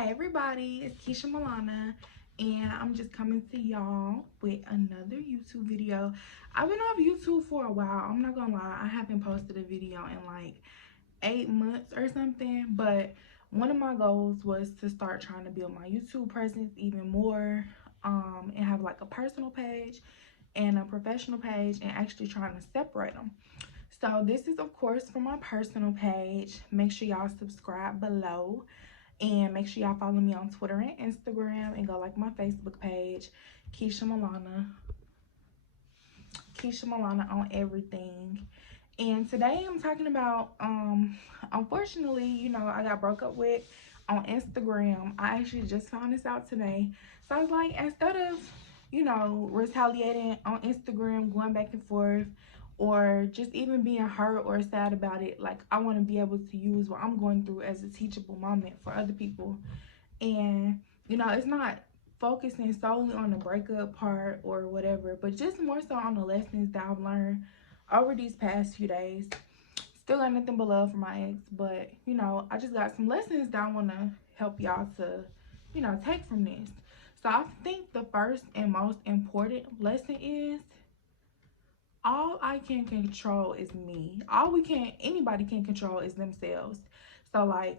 Hey everybody, it's Keisha Milana, and I'm just coming to y'all with another YouTube video. I've been off YouTube for a while. I'm not gonna lie, I haven't posted a video in like 8 months or something, but one of my goals was to start trying to build my YouTube presence even more, and have like a personal page and a professional page, and actually trying to separate them. So this is of course for my personal page. Make sure y'all subscribe below, and make sure y'all follow me on Twitter and Instagram, and go like my Facebook page, Keisha Milana. Keisha Milana on everything. And today I'm talking about, unfortunately, I got broke up with on Instagram. I actually just found this out today. So I was like, instead of, retaliating on Instagram, going back and forth, or just even being hurt or sad about it, like, I want to be able to use what I'm going through as a teachable moment for other people. And, it's not focusing solely on the breakup part or whatever, but just more so on the lessons that I've learned over these past few days. Still got nothing but love for my ex, but I just got some lessons that I want to help y'all to take from this. So I think the first and most important lesson is, all I can control is me. Anybody can control is themselves. So like,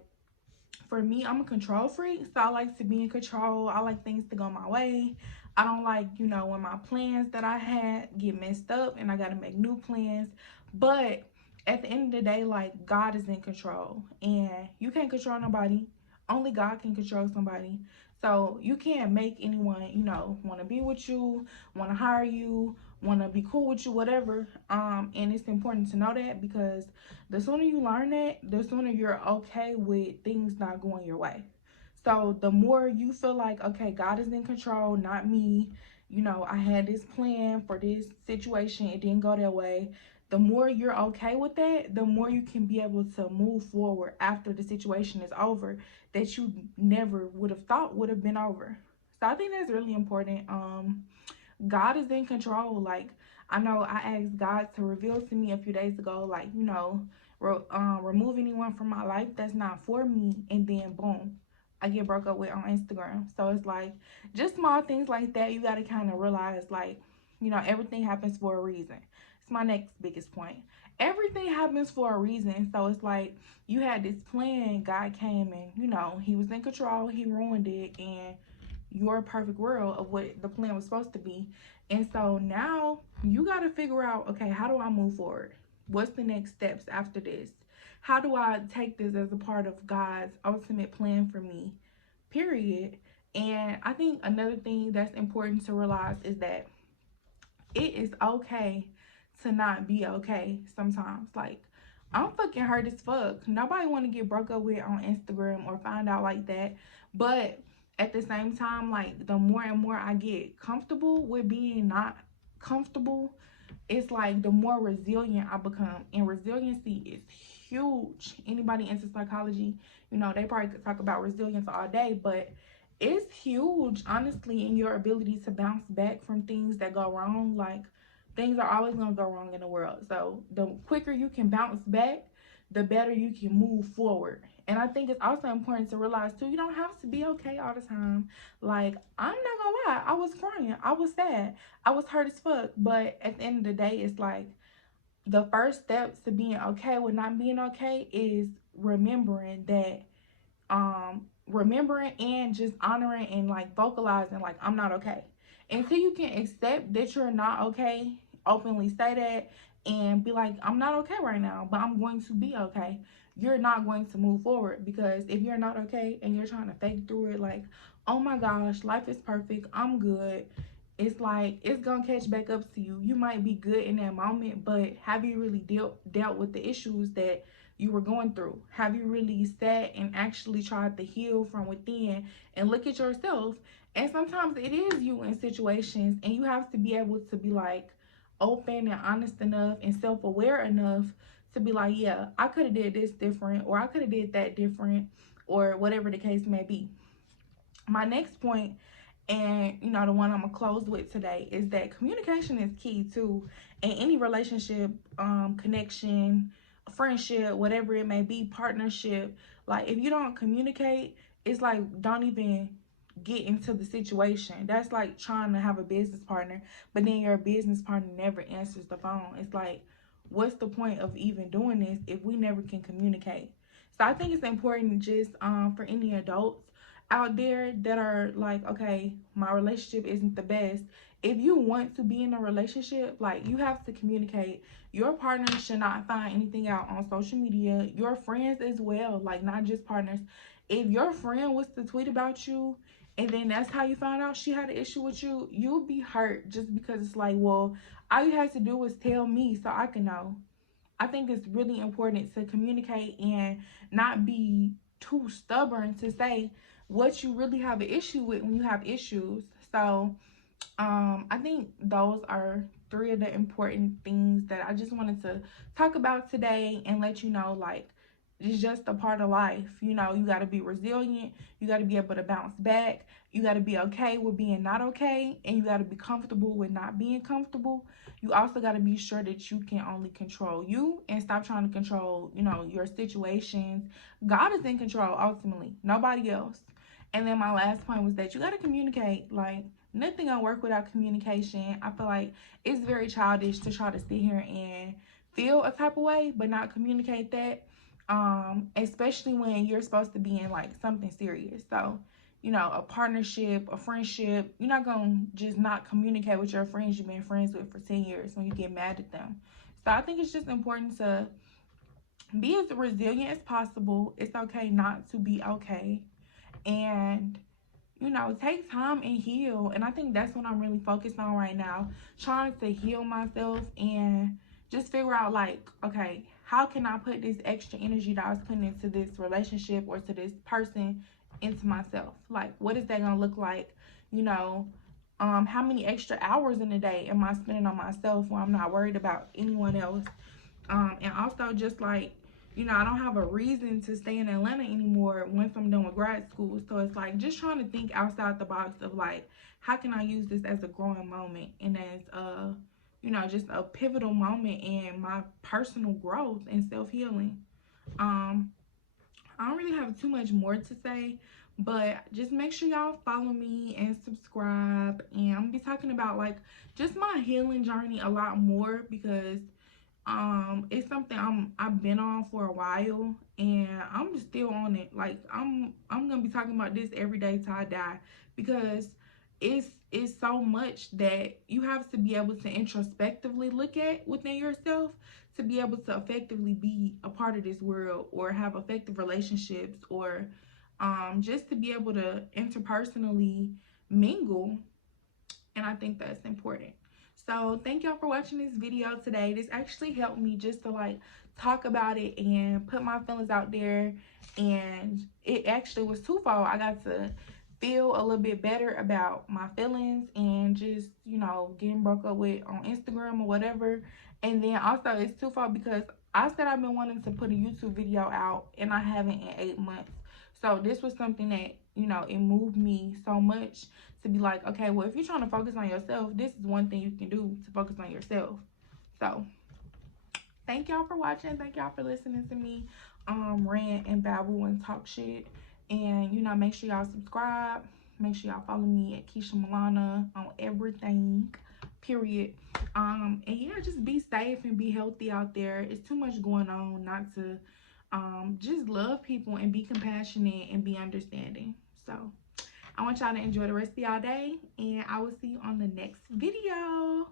for me, I'm a control freak, so I like to be in control. I like things to go my way. I don't like, when my plans that I had get messed up and I got to make new plans. But at the end of the day, like, God is in control, and you can't control nobody. Only God can control somebody. So you can't make anyone, want to be with you, want to hire you, want to be cool with you, whatever. And it's important to know that, because the sooner you learn that, the sooner you're okay with things not going your way. So the more you feel like, okay, God is in control, not me. I had this plan for this situation, it didn't go that way. The more you're okay with that, the more you can be able to move forward after the situation is over, that you never would have thought would have been over. So I think that's really important. God is in control. Like, I know I asked God to reveal to me a few days ago, like, remove anyone from my life that's not for me, and then boom, I get broke up with on Instagram. So it's like, just small things like that, you got to kind of realize, like, everything happens for a reason. It's my next biggest point. Everything happens for a reason. So it's like, you had this plan, God came and, he was in control, he ruined it, and your perfect world of what the plan was supposed to be. And so now you got to figure out, okay, how do I move forward? What's the next steps after this? How do I take this as a part of God's ultimate plan for me? Period. And I think another thing that's important to realize is that it is okay to not be okay sometimes. Like, I'm fucking hurt as fuck. Nobody want to get broke up with on Instagram or find out like that. But at the same time, like, the more and more I get comfortable with being not comfortable, it's like the more resilient I become. And resiliency is huge. Anybody into psychology, they probably could talk about resilience all day, but it's huge, honestly, in your ability to bounce back from things that go wrong. Like, things are always going to go wrong in the world. So the quicker you can bounce back, the better you can move forward. And I think it's also important to realize too, you don't have to be okay all the time. Like, I'm not gonna lie, I was crying, I was sad, I was hurt as fuck. But at the end of the day, it's like, the first steps to being okay with not being okay is remembering that, remembering and just honoring and like vocalizing, like, I'm not okay. Until you can accept that you're not okay, openly say that, and be like, I'm not okay right now, but I'm going to be okay, you're not going to move forward. Because if you're not okay and you're trying to fake through it, like, oh my gosh, life is perfect, I'm good, it's like, it's gonna catch back up to you. You might be good in that moment, but have you really dealt with the issues that you were going through? Have you really sat and actually tried to heal from within and look at yourself? And sometimes it is you in situations, and you have to be able to be like open and honest enough and self-aware enough to be like, yeah, I could have did this different, or I could have did that different, or whatever the case may be. My next point, and the one I'm gonna close with today, is that communication is key too in any relationship, connection, friendship, whatever it may be, partnership. Like, if you don't communicate, it's like, don't even get into the situation. That's like trying to have a business partner, but then your business partner never answers the phone. It's like, what's the point of even doing this if we never can communicate? So I think it's important, just for any adults out there that are like, okay, my relationship isn't the best. If you want to be in a relationship, like, you have to communicate. Your partner should not find anything out on social media. Your friends as well, like, not just partners. If your friend was to tweet about you and then that's how you found out she had an issue with you, you'll be hurt, just because it's like, well, all you had to do was tell me so I can know. I think it's really important to communicate and not be too stubborn to say what you really have an issue with when you have issues. So I think those are three of the important things that I just wanted to talk about today and let you know, like, it's just a part of life. You know, you got to be resilient. You got to be able to bounce back. You got to be okay with being not okay. And you got to be comfortable with not being comfortable. You also got to be sure that you can only control you and stop trying to control, your situations. God is in control ultimately, nobody else. And then my last point was that you got to communicate. Like, nothing gonna work without communication. I feel like it's very childish to try to sit here and feel a type of way but not communicate that. Especially when you're supposed to be in like something serious. So, a partnership, a friendship, you're not gonna just not communicate with your friends you've been friends with for 10 years when you get mad at them. So I think it's just important to be as resilient as possible. It's okay not to be okay. And take time and heal. And I think that's what I'm really focused on right now. Trying to heal myself and just figure out, like, okay, how can I put this extra energy that I was putting into this relationship or to this person into myself? Like, what is that gonna look like? How many extra hours in a day am I spending on myself where I'm not worried about anyone else? And also, just like, I don't have a reason to stay in Atlanta anymore once I'm done with grad school. So it's like just trying to think outside the box of like, how can I use this as a growing moment and as just a pivotal moment in my personal growth and self-healing. Um, I don't really have too much more to say, but just make sure y'all follow me and subscribe. And I'm gonna be talking about like just my healing journey a lot more, because it's something I've been on for a while, and I'm still on it. Like, I'm gonna be talking about this every day till I die, because it's so much that you have to be able to introspectively look at within yourself to be able to effectively be a part of this world or have effective relationships, or just to be able to interpersonally mingle. And I think that's important. So thank y'all for watching this video today. This actually helped me just to like talk about it and put my feelings out there. And it actually was twofold. I got to feel a little bit better about my feelings and just, getting broke up with on Instagram or whatever. And then also it's twofold because I said I've been wanting to put a YouTube video out and I haven't in 8 months. So this was something that, it moved me so much to be like, okay, well, if you're trying to focus on yourself, this is one thing you can do to focus on yourself. So thank y'all for watching. Thank y'all for listening to me rant and babble and talk shit. And make sure y'all subscribe. Make sure y'all follow me at Keisha Milana on everything, period. And yeah, just be safe and be healthy out there. It's too much going on not to just love people and be compassionate and be understanding. So I want y'all to enjoy the rest of y'all day, and I will see you on the next video.